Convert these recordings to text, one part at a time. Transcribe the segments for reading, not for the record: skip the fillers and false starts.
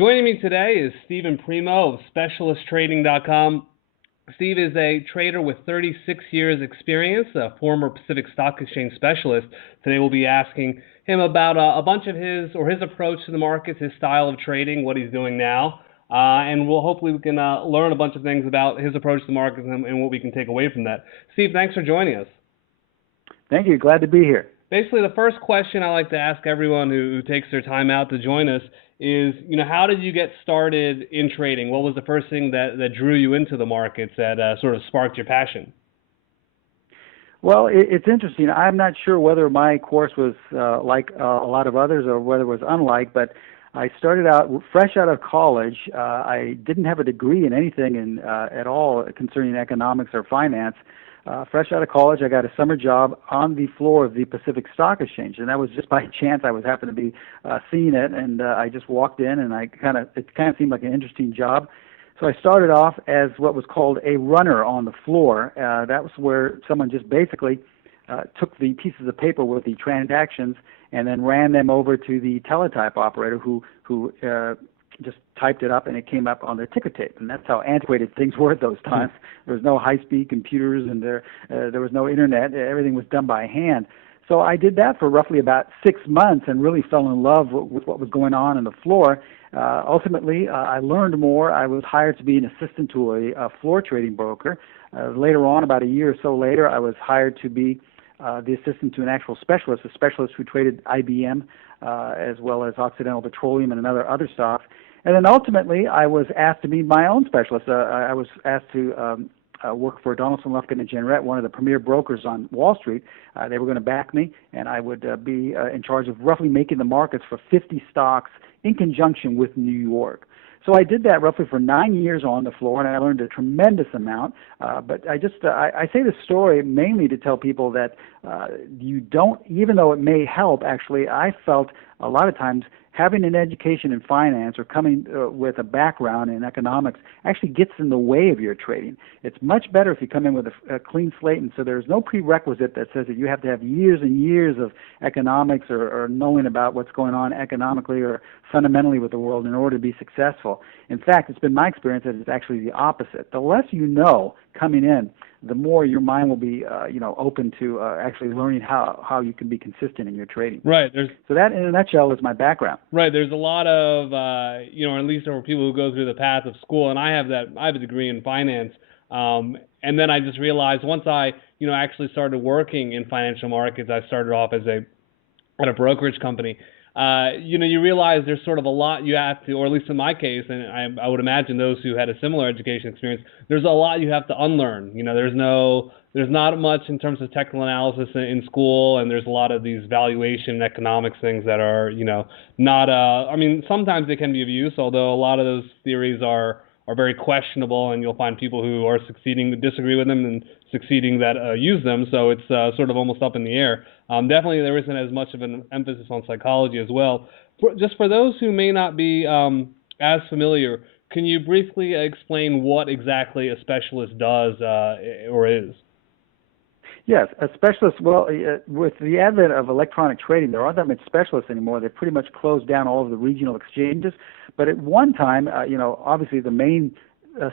Joining me today is Stephen Primo of SpecialistTrading.com. Steve is a trader with 36 years experience, a former Pacific Stock Exchange specialist. Today we'll be asking him about a bunch of his approach to the markets, his style of trading, what he's doing now, and hopefully we can learn a bunch of things about his approach to the markets and what we can take away from that. Steve, thanks for joining us. Thank you. Glad to be here. Basically, the first question I like to ask everyone who takes their time out to join us is, how did you get started in trading? What was the first thing that drew you into the markets that sort of sparked your passion? Well, it's interesting. I'm not sure whether my course was like a lot of others or whether it was unlike, but I started out fresh out of college. I didn't have a degree in anything at all concerning economics or finance. Fresh out of college, I got a summer job on the floor of the Pacific Stock Exchange, and that was just by chance. I was happened to be seeing it, and I just walked in, and it kind of seemed like an interesting job. So I started off as what was called a runner on the floor. That was where someone just basically took the pieces of paper with the transactions and then ran them over to the teletype operator who just typed it up, and it came up on the ticker tape. And that's how antiquated things were at those times. There was no high-speed computers, and there was no internet. Everything was done by hand. So I did that for roughly about 6 months and really fell in love with what was going on the floor. Ultimately, I learned more. I was hired to be an assistant to a floor trading broker. Later on, about a year or so later, I was hired to be the assistant to an actual specialist, a specialist who traded IBM as well as Occidental Petroleum and other stocks. And then ultimately, I was asked to be my own specialist. I was asked to work for Donaldson, Lufkin and Jenrette, one of the premier brokers on Wall Street. They were going to back me, and I would be in charge of roughly making the markets for 50 stocks in conjunction with New York. So I did that roughly for 9 years on the floor, and I learned a tremendous amount. But I say this story mainly to tell people that you don't, even though it may help, actually, I felt a lot of times having an education in finance or coming with a background in economics actually gets in the way of your trading. It's much better if you come in with a clean slate, and so there's no prerequisite that says that you have to have years and years of economics or knowing about what's going on economically or fundamentally with the world in order to be successful. In fact, it's been my experience that it's actually the opposite. The less you know coming in, the more your mind will be, open to actually learning how you can be consistent in your trading. Right. So that, in a nutshell, is my background. Right. There's a lot of, or at least there were people who go through the path of school, and I have a degree in finance, and then I just realized once I, actually started working in financial markets, I started off at a brokerage company. You realize there's sort of a lot you have to, or at least in my case, and I would imagine those who had a similar education experience, there's a lot you have to unlearn. There's not much in terms of technical analysis in school, and there's a lot of these valuation and economics things that are, not, sometimes they can be of use, although a lot of those theories are very questionable, and you'll find people who are succeeding that disagree with them and succeeding that use them, so it's sort of almost up in the air. Definitely there isn't as much of an emphasis on psychology as well. Just for those who may not be as familiar, can you briefly explain what exactly a specialist does or is? Yes, a specialist, well, with the advent of electronic trading, there aren't that much specialists anymore. They've pretty much closed down all of the regional exchanges. But at one time, obviously the main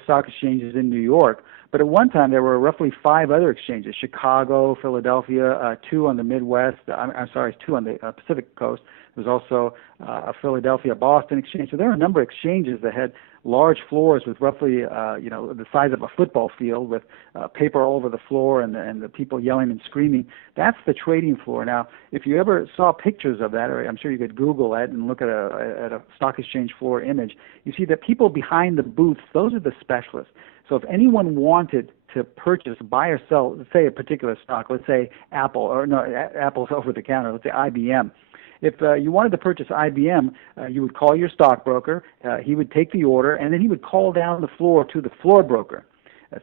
stock exchanges in New York, but at one time there were roughly 5 other exchanges: Chicago, Philadelphia, 2 on the Midwest, two on the Pacific Coast. There was also a Philadelphia-Boston exchange. So there were a number of exchanges that had large floors with roughly, the size of a football field with paper all over the floor and the people yelling and screaming. That's the trading floor. Now, if you ever saw pictures of that, or I'm sure you could Google it and look at a stock exchange floor image, you see that people behind the booths, those are the specialists. So if anyone wanted to purchase, buy or sell, let's say a particular stock, let's say Apple's over the counter, let's say IBM. If you wanted to purchase IBM, you would call your stockbroker. He would take the order, and then he would call down the floor to the floor broker.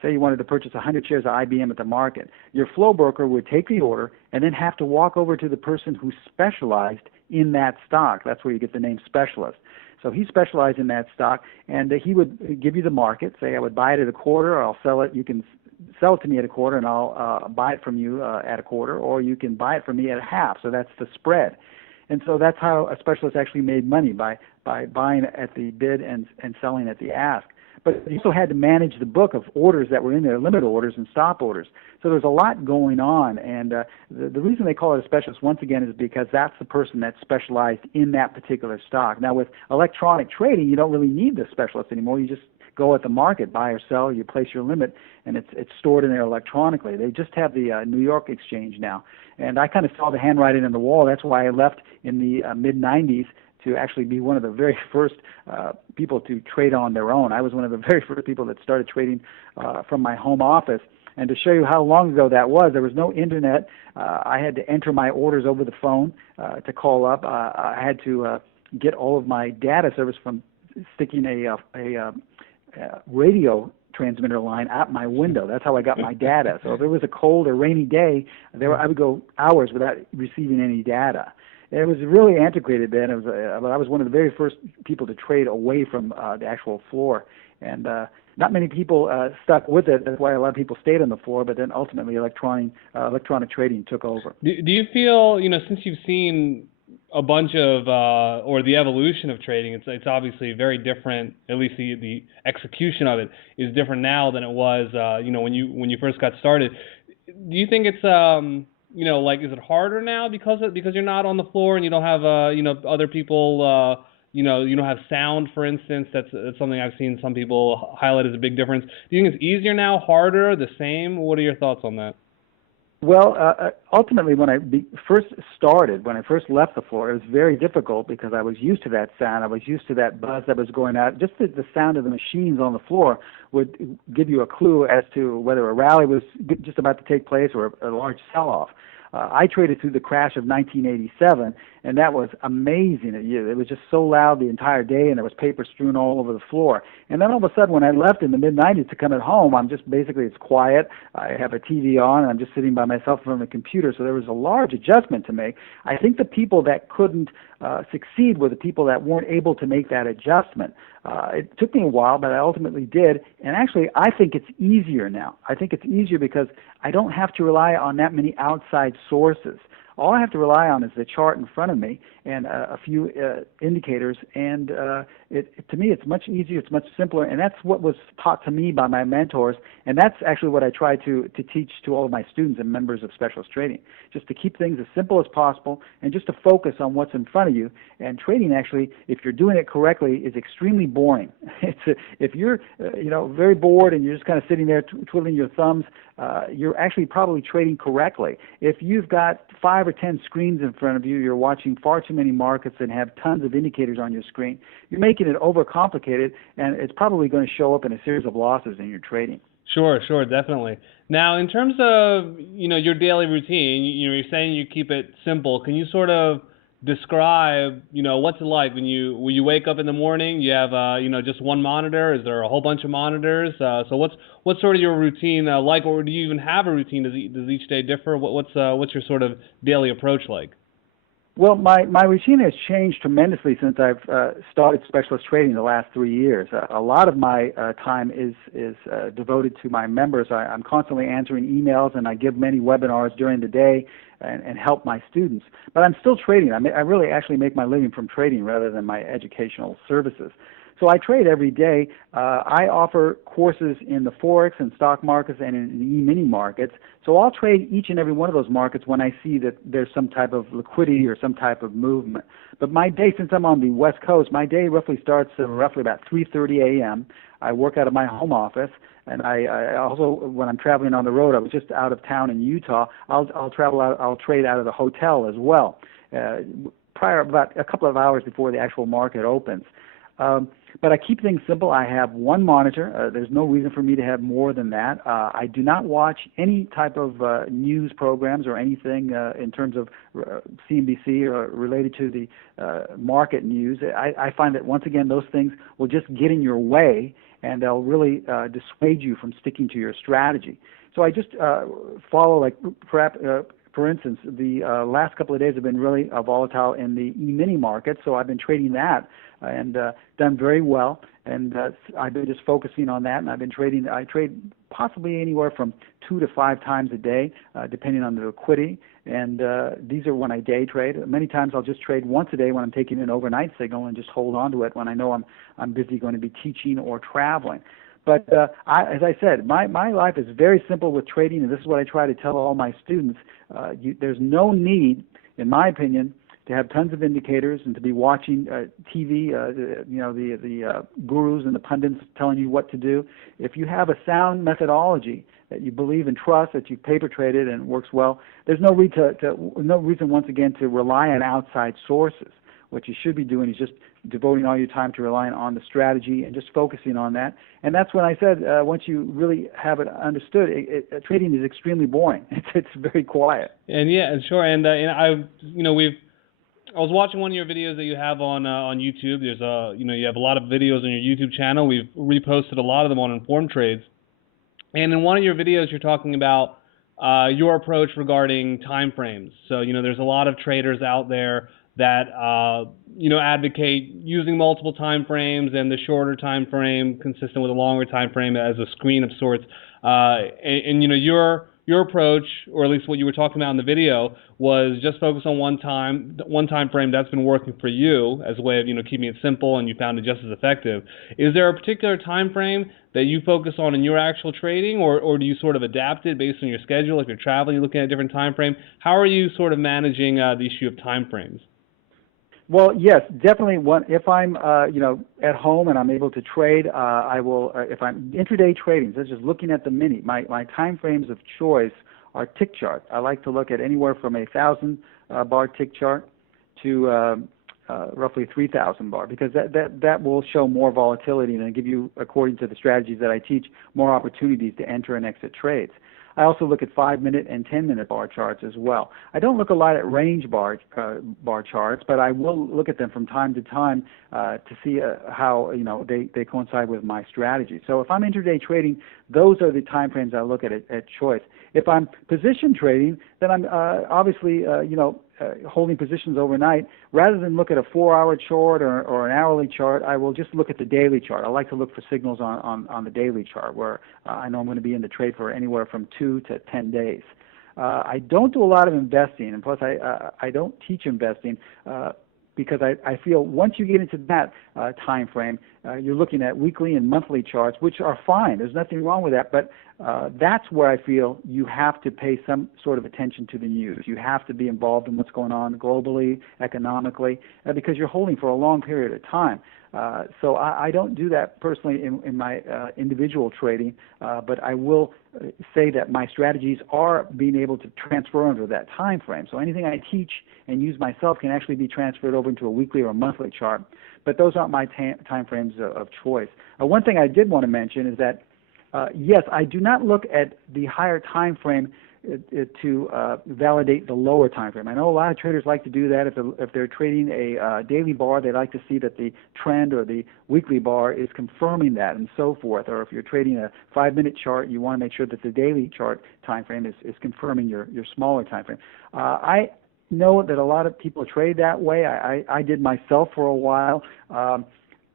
Say you wanted to purchase 100 shares of IBM at the market. Your floor broker would take the order and then have to walk over to the person who specialized in that stock. That's where you get the name specialist. So he specialized in that stock, and he would give you the market. Say, I would buy it at a quarter, or I'll sell it. You can sell it to me at a quarter, and I'll buy it from you at a quarter, or you can buy it from me at a half. So that's the spread. And so that's how a specialist actually made money, by buying at the bid and selling at the ask. But you also had to manage the book of orders that were in there, limit orders and stop orders. So there's a lot going on. And the reason they call it a specialist, once again, is because that's the person that's specialized in that particular stock. Now, with electronic trading, you don't really need the specialist anymore. You just go at the market, buy or sell, you place your limit, and it's stored in there electronically. They just have the New York exchange now. And I kind of saw the handwriting on the wall. That's why I left in the mid-'90s to actually be one of the very first people to trade on their own. I was one of the very first people that started trading from my home office. And to show you how long ago that was, there was no internet. I had to enter my orders over the phone to call up. I had to get all of my data service from sticking a radio transmitter line out my window. That's how I got my data. So if it was a cold or rainy day, I would go hours without receiving any data. It was really antiquated then. I was one of the very first people to trade away from the actual floor, and not many people stuck with it. That's why a lot of people stayed on the floor. But then ultimately, electronic trading took over. Do you feel, since you've seen a bunch of or the evolution of trading, it's obviously very different. At least the execution of it is different now than it was when you first got started. Do you think it's is it harder now because you're not on the floor and you don't have other people you don't have sound, for instance? That's something I've seen some people highlight as a big difference. Do you think it's easier now, harder, the same? What are your thoughts on that? Well, ultimately, when I first left the floor, it was very difficult because I was used to that sound. I was used to that buzz that was going out. Just the sound of the machines on the floor would give you a clue as to whether a rally was just about to take place or a large sell-off. I traded through the crash of 1987, and that was amazing. It was just so loud the entire day, and there was paper strewn all over the floor. And then all of a sudden, when I left in the mid-'90s to come at home, it's quiet. I have a TV on, and I'm just sitting by myself in front of the computer, so there was a large adjustment to make. I think the people that couldn't succeed were the people that weren't able to make that adjustment. It took me a while, but I ultimately did. And actually, I think it's easier now. I think it's easier because I don't have to rely on that many outside sources. All I have to rely on is the chart in front of me and a few indicators, and to me it's much easier, it's much simpler, and that's what was taught to me by my mentors, and that's actually what I try to teach to all of my students and members of specialist trading, just to keep things as simple as possible and just to focus on what's in front of you. And trading, actually, if you're doing it correctly, is extremely boring. If you're very bored and you're just kind of sitting there twiddling your thumbs, you're actually probably trading correctly. If you've got 5 or 10 screens in front of you, you're watching far too many markets and have tons of indicators on your screen, you're making it overcomplicated, and it's probably going to show up in a series of losses in your trading. Sure, definitely. Now, in terms of your daily routine, you're saying you keep it simple. Can you sort of describe what's it like when you wake up in the morning? You have just one monitor? Is there a whole bunch of monitors? So what's sort of your routine like, or do you even have a routine? Does each day differ? What's your sort of daily approach like? Well, my routine has changed tremendously since I've started specialist trading the last 3 years. A lot of my time is devoted to my members. I'm constantly answering emails, and I give many webinars during the day and help my students. But I'm still trading. I really actually make my living from trading rather than my educational services. So I trade every day. I offer courses in the Forex and stock markets and in the E-mini markets. So I'll trade each and every one of those markets when I see that there's some type of liquidity or some type of movement. But my day, since I'm on the West Coast, my day roughly starts at roughly about 3:30 a.m. I work out of my home office, and I also, when I'm traveling on the road, I was just out of town in Utah, I'll travel out, I'll trade out of the hotel as well, about a couple of hours before the actual market opens. But I keep things simple. I have one monitor. There's no reason for me to have more than that. I do not watch any type of news programs or anything in terms of CNBC or related to the market news. I find that, once again, those things will just get in your way, and they'll really dissuade you from sticking to your strategy. So I just follow, like for instance, the last couple of days have been really volatile in the E-mini market, so I've been trading that and done very well. And I've been just focusing on that, and I've been trading. I trade possibly anywhere from 2 to 5 times a day, depending on the liquidity. And these are when I day trade. Many times I'll just trade once a day when I'm taking an overnight signal and just hold on to it when I know I'm busy going to be teaching or traveling. But as I said, my life is very simple with trading, and this is what I try to tell all my students. There's no need, in my opinion, to have tons of indicators and to be watching TV, the gurus and the pundits telling you what to do. If you have a sound methodology that you believe and trust, that you paper traded and works well, there's no reason once again to rely on outside sources. What you should be doing is just devoting all your time to relying on the strategy and just focusing on that. And that's when I said, once you really have it understood, trading is extremely boring. It's very quiet. And yeah, sure. And I was watching one of your videos that you have on YouTube. There's you have a lot of videos on your YouTube channel. We've reposted a lot of them on Informed Trades. And in one of your videos, you're talking about your approach regarding time frames. So there's a lot of traders out there that advocate using multiple time frames, and the shorter time frame consistent with a longer time frame as a screen of sorts. Your approach, or at least what you were talking about in the video, was just focus on one time frame. That's been working for you as a way of keeping it simple, and you found it just as effective. Is there a particular time frame that you focus on in your actual trading, or do you sort of adapt it based on your schedule? If you're traveling, you're looking at a different time frame. How are you sort of managing the issue of time frames? Well, yes, definitely. If I'm, at home and I'm able to trade, I will. If I'm intraday trading, so just looking at the mini, my time frames of choice are tick chart. I like to look at anywhere from 1,000 bar tick chart to roughly 3,000 bar, because that will show more volatility and give you, according to the strategies that I teach, more opportunities to enter and exit trades. I also look at 5-minute and 10-minute bar charts as well. I don't look a lot at range bar charts, but I will look at them from time to time to see how they coincide with my strategy. So if I'm intraday trading, those are the time frames I look at choice. If I'm position trading, then I'm obviously holding positions overnight. Rather than look at a 4-hour chart or an hourly chart, I will just look at the daily chart. I like to look for signals on the daily chart where I know I'm going to be in the trade for anywhere from 2 to 10 days. I don't do a lot of investing, and plus I don't teach investing because I feel once you get into that time frame, you're looking at weekly and monthly charts, which are fine. There's nothing wrong with that, but that's where I feel you have to pay some sort of attention to the news. You have to be involved in what's going on globally, economically, because you're holding for a long period of time. So I don't do that personally in my individual trading, but I will say that my strategies are being able to transfer under that time frame. So anything I teach and use myself can actually be transferred over into a weekly or a monthly chart, but those aren't my time frames of choice. One thing I did want to mention is that, yes, I do not look at the higher time frame to validate the lower time frame. I know a lot of traders like to do that. If they're trading a daily bar, they like to see that the trend or the weekly bar is confirming that and so forth. Or if you're trading a 5-minute chart, you want to make sure that the daily chart time frame is confirming your smaller time frame. I know that a lot of people trade that way. I did myself for a while.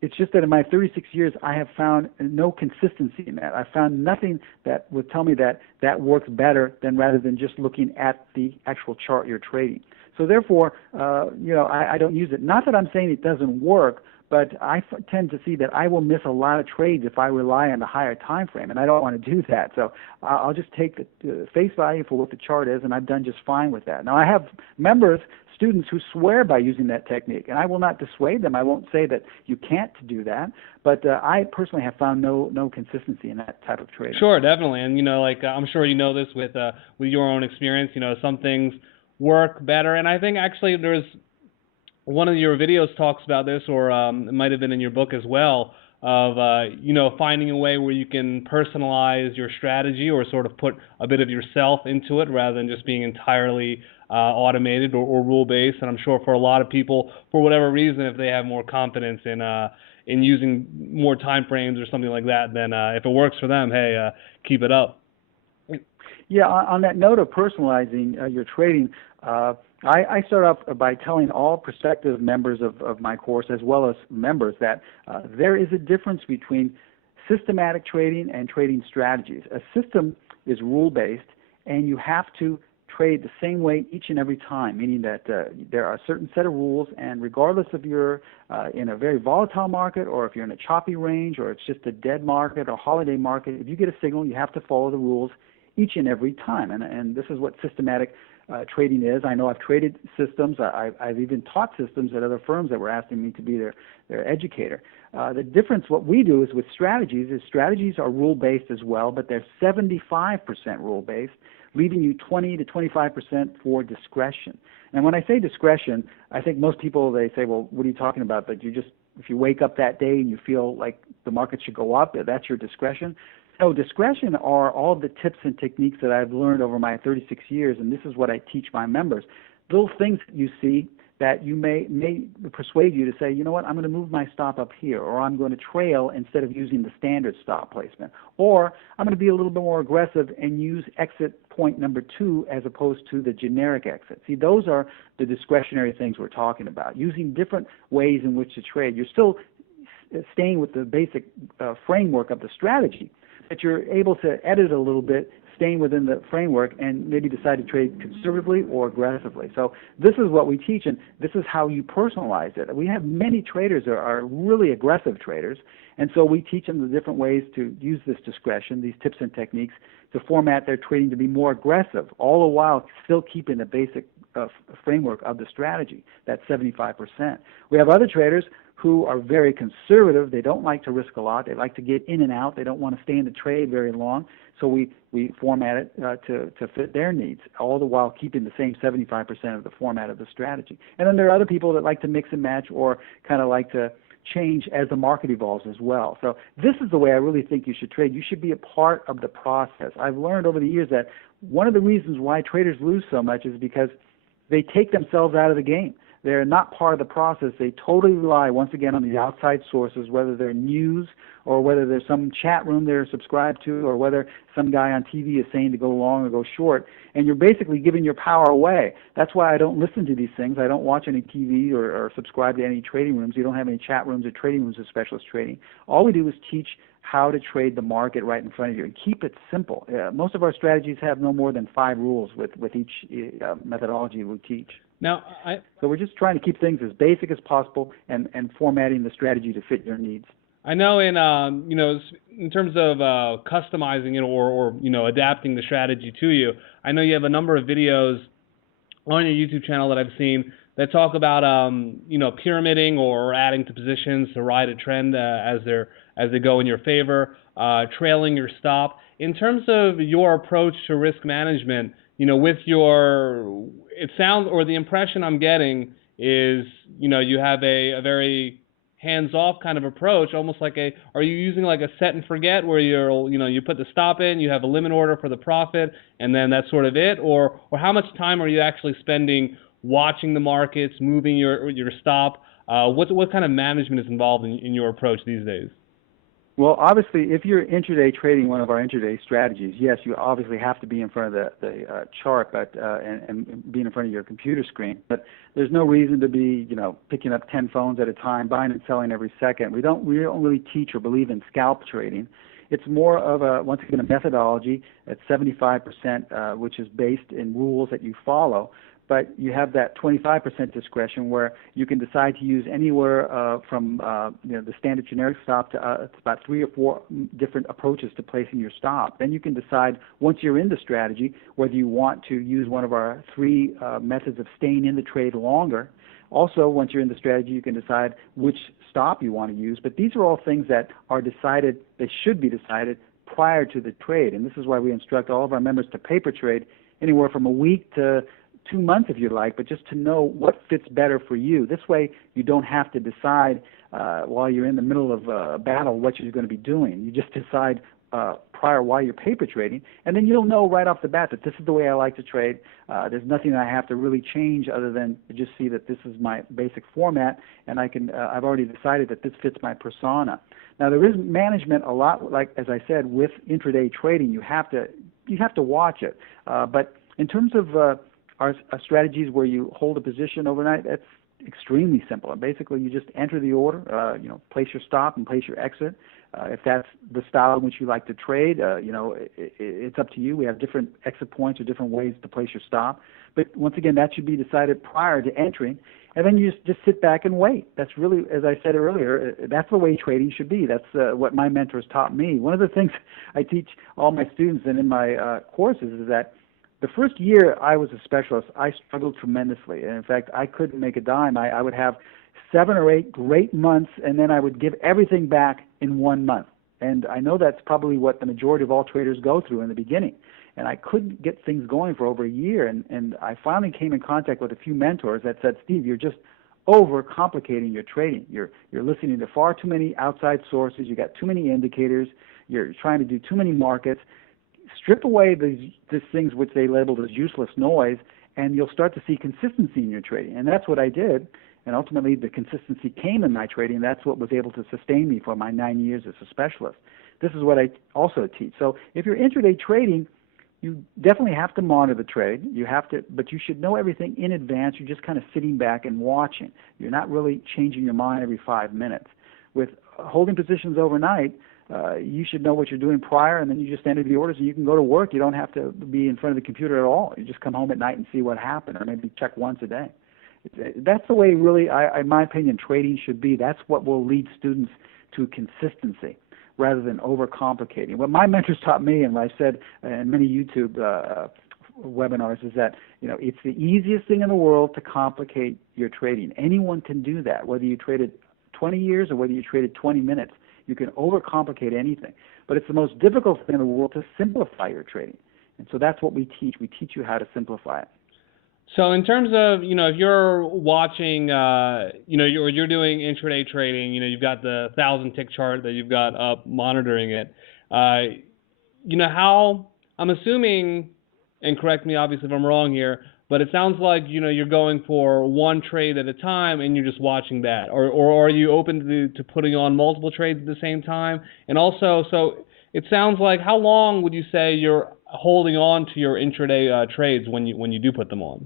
It's just that in my 36 years, I have found no consistency in that. I found nothing that would tell me that works better than rather than just looking at the actual chart you're trading. So therefore, I don't use it. Not that I'm saying it doesn't work, but I tend to see that I will miss a lot of trades if I rely on the higher time frame, and I don't want to do that. So I'll just take the face value for what the chart is, and I've done just fine with that. Now, I have students who swear by using that technique, and I will not dissuade them. I won't say that you can't do that, but I personally have found no consistency in that type of trading. Sure, definitely, and I'm sure you know this with your own experience. Some things work better, and I think actually there's one of your videos talks about this, or it might have been in your book as well, of finding a way where you can personalize your strategy or sort of put a bit of yourself into it rather than just being entirely automated or rule-based. And I'm sure for a lot of people, for whatever reason, if they have more confidence in using more time frames or something like that, then if it works for them, hey, keep it up. Yeah, on that note of personalizing your trading, I start off by telling all prospective members of my course, as well as members, that there is a difference between systematic trading and trading strategies. A system is rule-based, and you have to trade the same way each and every time, meaning that there are a certain set of rules, and regardless if you're in a very volatile market, or if you're in a choppy range, or it's just a dead market or holiday market, if you get a signal, you have to follow the rules each and every time. And this is what systematic trading is. I know I've traded systems. I've even taught systems at other firms that were asking me to be their educator. The difference, what we do is with strategies, are rule-based as well, but they're 75% rule-based, leaving you 20 to 25% for discretion. And when I say discretion, I think most people, they say, well, what are you talking about? But if you wake up that day and you feel like the market should go up, that's your discretion. No, discretion are all the tips and techniques that I've learned over my 36 years, and this is what I teach my members. Little things that you see that you may persuade you to say, you know what, I'm going to move my stop up here, or I'm going to trail instead of using the standard stop placement, or I'm going to be a little bit more aggressive and use exit point number 2 as opposed to the generic exit. See, those are the discretionary things we're talking about, using different ways in which to trade. You're still staying with the basic framework of the strategy, but you're able to edit a little bit, staying within the framework, and maybe decide to trade conservatively or aggressively. So this is what we teach, and this is how you personalize it. We have many traders that are really aggressive traders, and so we teach them the different ways to use this discretion, these tips and techniques, to format their trading to be more aggressive, all the while still keeping the basic framework of the strategy, that 75%. We have other traders who are very conservative. They don't like to risk a lot. They like to get in and out. They don't want to stay in the trade very long. So we format it to fit their needs, all the while keeping the same 75% of the format of the strategy. And then there are other people that like to mix and match, or kind of like to change as the market evolves as well. So this is the way I really think you should trade. You should be a part of the process. I've learned over the years that one of the reasons why traders lose so much is because they take themselves out of the game. They're not part of the process. They totally rely, once again, on the outside sources, whether they're news or whether there's some chat room they're subscribed to, or whether some guy on TV is saying to go long or go short, and you're basically giving your power away. That's why I don't listen to these things. I don't watch any TV or subscribe to any trading rooms. You don't have any chat rooms or trading rooms of specialist trading. All we do is teach how to trade the market right in front of you, and keep it simple. Most of our strategies have no more than 5 rules with each methodology we teach. Now, so we're just trying to keep things as basic as possible, and formatting the strategy to fit your needs. I know in in terms of customizing it, or adapting the strategy to you, I know you have a number of videos on your YouTube channel that I've seen that talk about pyramiding, or adding to positions to ride a trend as they go in your favor, trailing your stop. In terms of your approach to risk management, with it sounds, or the impression I'm getting is, you have a very hands-off kind of approach, almost like are you using like a set and forget, where you put the stop in, you have a limit order for the profit, and then that's sort of it, or how much time are you actually spending watching the markets, moving your stop? What kind of management is involved in your approach these days? Well, obviously, if you're intraday trading one of our intraday strategies, yes, you obviously have to be in front of the chart, but and being in front of your computer screen. But there's no reason to be, picking up 10 phones at a time, buying and selling every second. We don't really teach or believe in scalp trading. It's more of once again, a methodology at 75%, which is based in rules that you follow. But you have that 25% discretion, where you can decide to use anywhere from the standard generic stop to it's about 3 or 4 different approaches to placing your stop. Then you can decide, once you're in the strategy, whether you want to use one of our 3 methods of staying in the trade longer. Also, once you're in the strategy, you can decide which stop you want to use. But these are all things that are decided, they should be decided prior to the trade. And this is why we instruct all of our members to paper trade anywhere from a week to 2 months if you like, but just to know what fits better for you. This way you don't have to decide while you're in the middle of a battle what you're going to be doing. You just decide prior while you're paper trading, and then you'll know right off the bat that this is the way I like to trade. There's nothing I have to really change other than to just see that this is my basic format, and I've already decided that this fits my persona. Now, there is management a lot, like as I said, with intraday trading. You have to you have to watch it. But in terms of our strategies where you hold a position overnight, that's extremely simple. Basically, you just enter the order, place your stop and place your exit. If that's the style in which you like to trade, it's up to you. We have different exit points or different ways to place your stop. But once again, that should be decided prior to entering. And then you just sit back and wait. That's really, as I said earlier, that's the way trading should be. That's what my mentors taught me. One of the things I teach all my students and in my courses is that the first year I was a specialist, I struggled tremendously. And in fact, I couldn't make a dime. I would have 7 or 8 great months, and then I would give everything back in 1 month. And I know that's probably what the majority of all traders go through in the beginning. And I couldn't get things going for over a year. And I finally came in contact with a few mentors that said, Steve, you're just overcomplicating your trading. You're listening to far too many outside sources. You got too many indicators. You're trying to do too many markets. Strip away these things which they labeled as useless noise, and you'll start to see consistency in your trading. And that's what I did. And ultimately, the consistency came in my trading. That's what was able to sustain me for my 9 years as a specialist. This is what I also teach. So if you're intraday trading, you definitely have to monitor the trade. You have to, but you should know everything in advance. You're just kind of sitting back and watching. You're not really changing your mind every 5 minutes. With holding positions overnight, you should know what you're doing prior, and then you just enter the orders and you can go to work. You don't have to be in front of the computer at all. You just come home at night and see what happened, or maybe check once a day. That's the way, really, in my opinion, trading should be. That's what will lead students to consistency rather than overcomplicating. What my mentors taught me, and what I said in many YouTube webinars, is that it's the easiest thing in the world to complicate your trading. Anyone can do that, whether you traded 20 years or whether you traded 20 minutes. You can overcomplicate anything. But it's the most difficult thing in the world to simplify your trading. And so that's what we teach. We teach you how to simplify it. So in terms of, if you're watching, you're doing intraday trading, you've got the 1,000 tick chart that you've got up monitoring it. How, I'm assuming, and correct me obviously if I'm wrong here, but it sounds like, you're going for one trade at a time and you're just watching that. Or are you open to putting on multiple trades at the same time? And also, so it sounds like, how long would you say you're holding on to your intraday trades when you do put them on?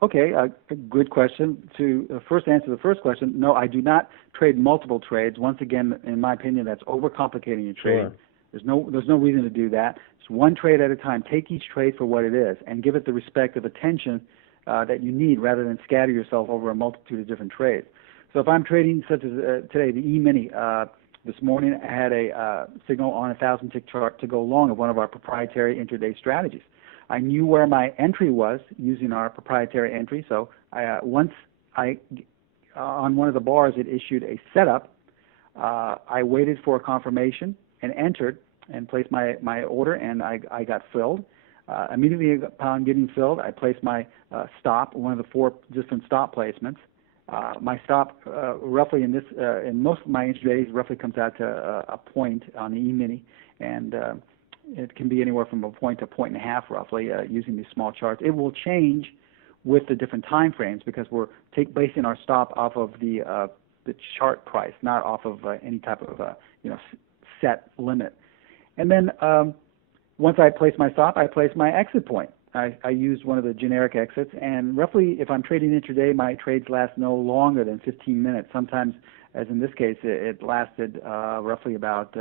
Okay, a good question. To first answer the first question, no, I do not trade multiple trades. Once again, in my opinion, that's overcomplicating your trading. Sure. There's no reason to do that. It's one trade at a time. Take each trade for what it is and give it the respective attention that you need rather than scatter yourself over a multitude of different trades. So if I'm trading, such as today, the E-mini, this morning I had a signal on a 1,000 tick chart to go long of one of our proprietary intraday strategies. I knew where my entry was using our proprietary entry, so once on one of the bars it issued a setup, I waited for a confirmation and entered and placed my order, and I got filled. Immediately upon getting filled, I placed my stop, one of the 4 different stop placements. My stop roughly in most of my intradays roughly comes out to a point on the E-mini, and it can be anywhere from a point to a point and a half roughly using these small charts. It will change with the different time frames because we're basing our stop off of the chart price, not off of any type of set limit. And then once I place my stop, I place my exit point. I used one of the generic exits, and roughly if I'm trading intraday, my trades last no longer than 15 minutes. Sometimes, as in this case, it lasted roughly about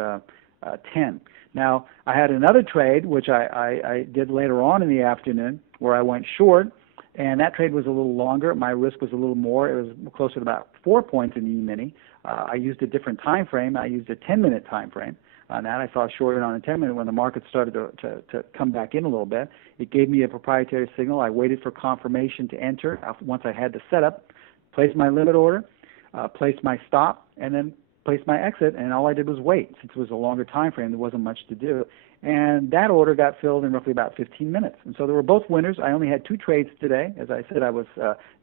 10. Now, I had another trade, which I did later on in the afternoon, where I went short, and that trade was a little longer. My risk was a little more. It was closer to about 4 points in the E-mini. I used a different time frame. I used a 10-minute time frame. On that, I saw shorted on a 10-minute when the market started to come back in a little bit. It gave me a proprietary signal. I waited for confirmation to enter. Once I had the setup, placed my limit order, placed my stop, and then placed my exit, and all I did was wait. Since it was a longer time frame, there wasn't much to do. And that order got filled in roughly about 15 minutes. And so they were both winners. I only had 2 trades today. As I said, I was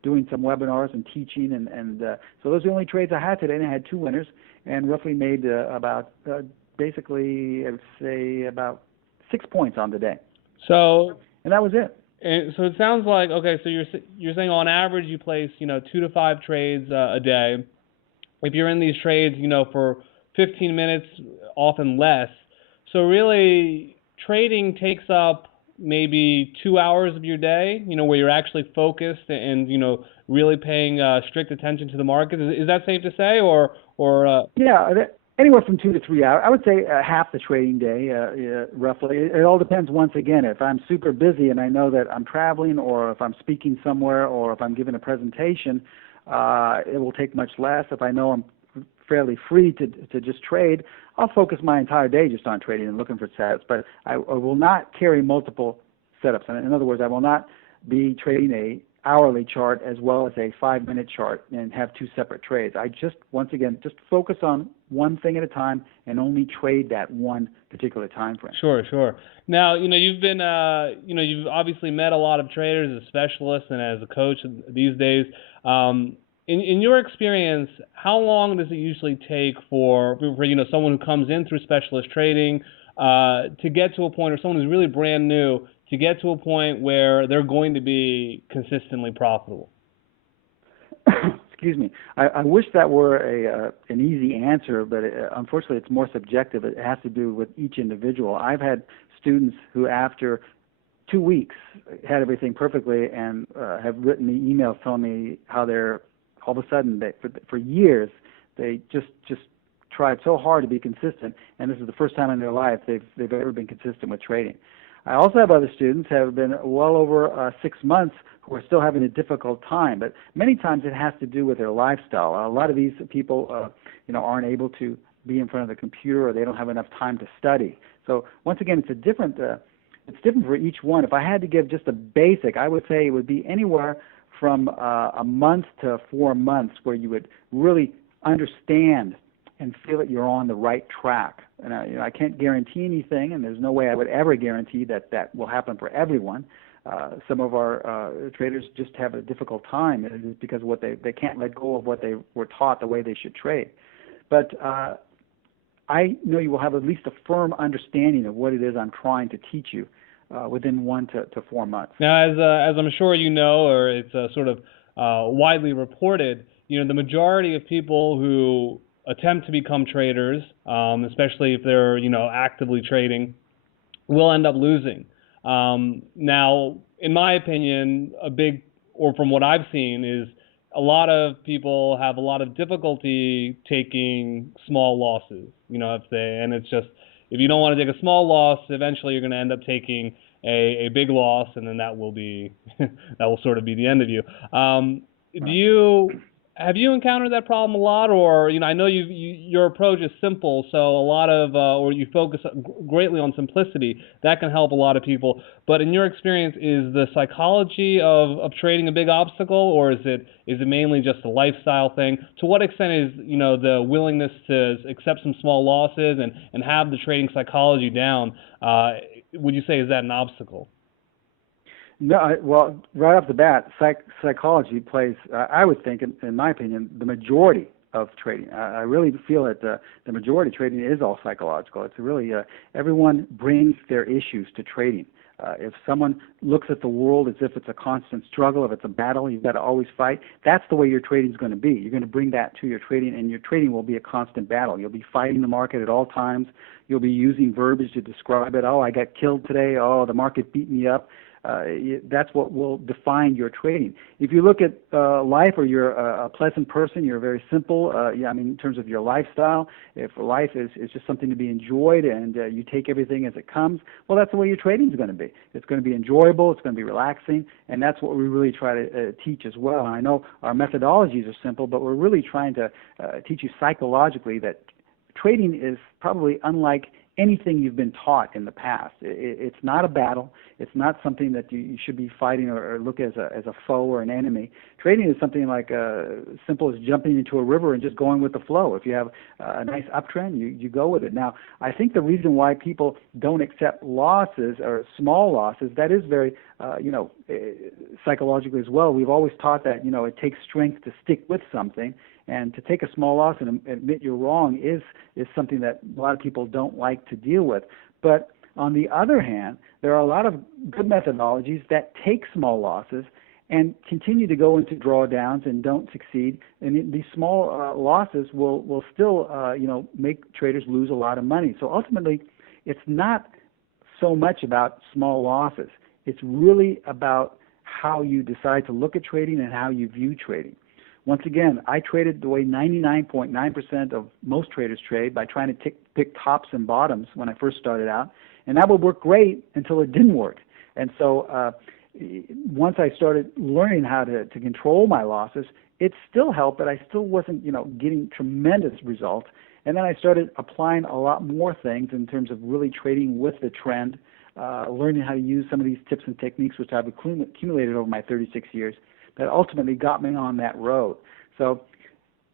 doing some webinars and teaching, and so those are the only trades I had today, and I had 2 winners and roughly made about basically, I would say about 6 points on the day. So, and that was it. And so it sounds like, okay, so you're saying on average you place 2 to 5 trades a day. If you're in these trades for 15 minutes, often less. So really, trading takes up maybe 2 hours of your day, where you're actually focused and, really paying strict attention to the market. Is that safe to say, or? Yeah, anywhere from 2 to 3 hours. I would say half the trading day, roughly. It all depends. Once again, if I'm super busy and I know that I'm traveling, or if I'm speaking somewhere, or if I'm giving a presentation, it will take much less. If I know I'm fairly free to just trade, I'll focus my entire day just on trading and looking for setups. But I will not carry multiple setups. In other words, I will not be trading a hourly chart as well as a 5-minute chart and have two separate trades. I just, once again, just focus on one thing at a time and only trade that one particular time frame. Sure. Now, you've been, you've obviously met a lot of traders as specialists and as a coach these days. In your experience, how long does it usually take for someone who comes in through specialist trading to get to a point, or someone who's really brand new to get to a point where they're going to be consistently profitable? Excuse me. I wish that were an easy answer, but unfortunately it's more subjective. It has to do with each individual. I've had students who, after 2 weeks, had everything perfectly and have written me emails telling me how they're all of a sudden, for years, they just tried so hard to be consistent, and this is the first time in their life they've ever been consistent with trading. I also have other students who have been well over 6 months who are still having a difficult time, but many times it has to do with their lifestyle. A lot of these people, aren't able to be in front of the computer, or they don't have enough time to study. So once again, it's different for each one. If I had to give just a basic, I would say it would be anywhere from a month to 4 months where you would really understand and feel that you're on the right track. And I can't guarantee anything, and there's no way I would ever guarantee that will happen for everyone. Some of our traders just have a difficult time because of what they can't let go of what they were taught the way they should trade. But I know you will have at least a firm understanding of what it is I'm trying to teach you within 1 to 4 months. Now, as I'm sure you know, or it's sort of widely reported, the majority of people who attempt to become traders, especially if they're actively trading, will end up losing. Now, in my opinion, from what I've seen, is a lot of people have a lot of difficulty taking small losses. And it's just, if you don't want to take a small loss, eventually you're going to end up taking a big loss, and then that will be that will sort of be the end of you. Have you encountered that problem a lot, or I know your approach is simple, so a lot of or you focus greatly on simplicity. That can help a lot of people. But in your experience, is the psychology of trading a big obstacle, or is it mainly just a lifestyle thing? To what extent is the willingness to accept some small losses and have the trading psychology down? Would you say is that an obstacle? No, well, right off the bat, psychology plays, I would think, in my opinion, the majority of trading. I really feel that the majority of trading is all psychological. It's really, everyone brings their issues to trading. If someone looks at the world as if it's a constant struggle, if it's a battle, you've got to always fight, that's the way your trading is going to be. You're going to bring that to your trading, and your trading will be a constant battle. You'll be fighting the market at all times. You'll be using verbiage to describe it. Oh, I got killed today. Oh, the market beat me up. That's what will define your trading. If you look at life, or you're a pleasant person, you're very simple, in terms of your lifestyle, if life is just something to be enjoyed and you take everything as it comes, well, that's the way your trading is going to be. It's going to be enjoyable, it's going to be relaxing, and that's what we really try to teach as well. And I know our methodologies are simple, but we're really trying to teach you psychologically that trading is probably unlike anything you've been taught in the past. It's not a battle. It's not something that you should be fighting or look as a foe or an enemy. Trading is something like simple as jumping into a river and just going with the flow. If you have a nice uptrend, you go with it. Now, I think the reason why people don't accept losses or small losses, that is very, psychologically as well. We've always taught that, it takes strength to stick with something. And to take a small loss and admit you're wrong is something that a lot of people don't like to deal with. But on the other hand, there are a lot of good methodologies that take small losses and continue to go into drawdowns and don't succeed. And these small losses will still, make traders lose a lot of money. So ultimately, it's not so much about small losses. It's really about how you decide to look at trading and how you view trading. Once again, I traded the way 99.9% of most traders trade, by trying to pick tops and bottoms when I first started out, and that would work great until it didn't work. And so once I started learning how to control my losses, it still helped, but I still wasn't, getting tremendous results. And then I started applying a lot more things in terms of really trading with the trend, learning how to use some of these tips and techniques which I've accumulated over my 36 years that ultimately got me on that road. So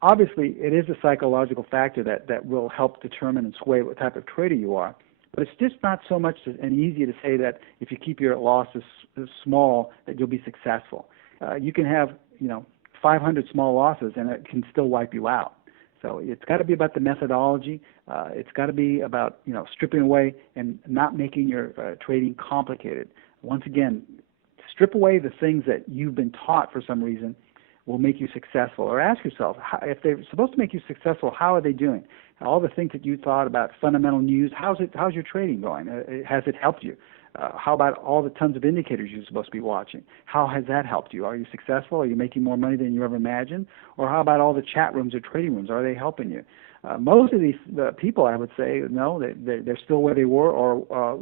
obviously it is a psychological factor that will help determine and sway what type of trader you are. But it's just not so much and easy to say that if you keep your losses small that you'll be successful. You can have 500 small losses and it can still wipe you out. So it's got to be about the methodology. It's got to be about stripping away and not making your trading complicated. Once again, strip away the things that you've been taught for some reason will make you successful. Or ask yourself, if they're supposed to make you successful, how are they doing? All the things that you thought about fundamental news, how's your trading going? Has it helped you? How about all the tons of indicators you're supposed to be watching? How has that helped you? Are you successful? Are you making more money than you ever imagined? Or how about all the chat rooms or trading rooms? Are they helping you? Most of these people, I would say, no, they're still where they were, or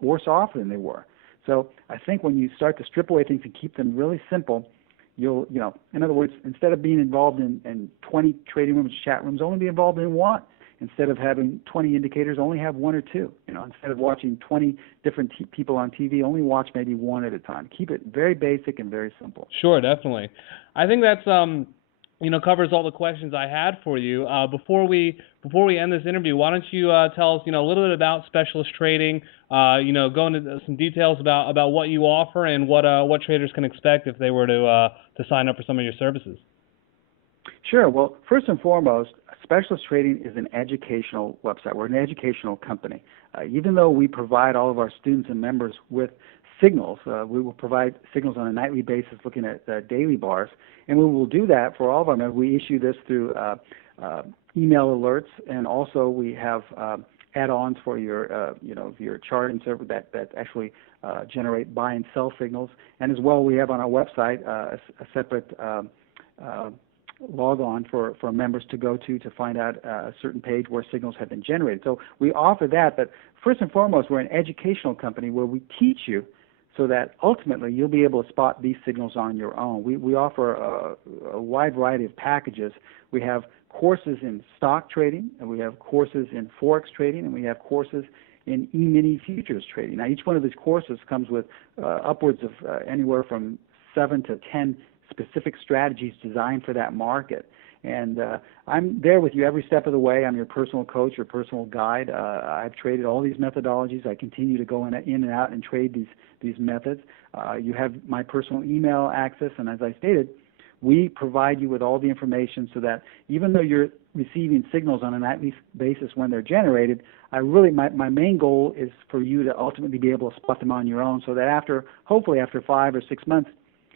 worse off than they were. So I think when you start to strip away things and keep them really simple, you'll, in other words, instead of being involved in 20 trading rooms, chat rooms, only be involved in one. Instead of having 20 indicators, only have one or two. Instead of watching 20 different people on TV, only watch maybe one at a time. Keep it very basic and very simple. Sure, definitely. I think that's covers all the questions I had for you. Before we end this interview, why don't you tell us a little bit about specialist trading? Go into some details about what you offer and what traders can expect if they were to sign up for some of your services. Sure. Well, first and foremost, Specialist Trading is an educational website. We're an educational company. Even though we provide all of our students and members with signals, we will provide signals on a nightly basis looking at daily bars, and we will do that for all of our members. We issue this through email alerts, and also we have add-ons for your charting server that actually generate buy and sell signals. And as well, we have on our website a separate log on for members to go to find out a certain page where signals have been generated. So we offer that, but first and foremost, we're an educational company where we teach you so that ultimately you'll be able to spot these signals on your own. We offer a wide variety of packages. We have courses in stock trading, and we have courses in forex trading, and we have courses in E-mini futures trading. Now, each one of these courses comes with upwards of anywhere from 7 to 10 specific strategies designed for that market. And I'm there with you every step of the way. I'm your personal coach, your personal guide. I've traded all these methodologies. I continue to go in and out and trade these methods. You have my personal email access, and as I stated, we provide you with all the information so that even though you're receiving signals on a nightly basis when they're generated, my main goal is for you to ultimately be able to spot them on your own, so that hopefully after 5 or 6 months,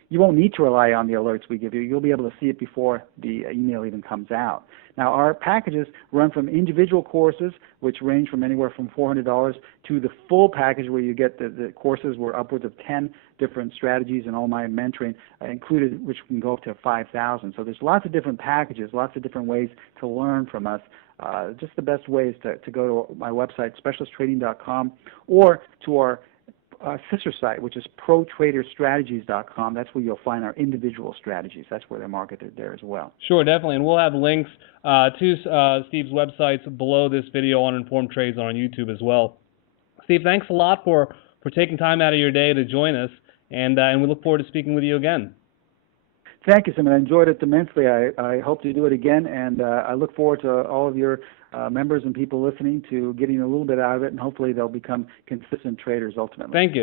you won't need to rely on the alerts we give you. You'll be able to see it before the email even comes out. Now, our packages run from individual courses, which range from anywhere from $400 to the full package where you get the courses were upwards of 10 different strategies and all my mentoring included, which can go up to 5,000. So there's lots of different packages, lots of different ways to learn from us. Just the best way is to go to my website, specialisttrading.com, or to our sister site, which is protraderstrategies.com. That's where you'll find our individual strategies. That's where they're marketed there as well. Sure, definitely. And we'll have links to Steve's websites below this video on Informed Trades on YouTube as well. Steve, thanks a lot for taking time out of your day to join us, and we look forward to speaking with you again. Thank you, Simon. I enjoyed it immensely. I hope to do it again, and I look forward to all of your members and people listening to getting a little bit out of it, and hopefully they'll become consistent traders ultimately. Thank you.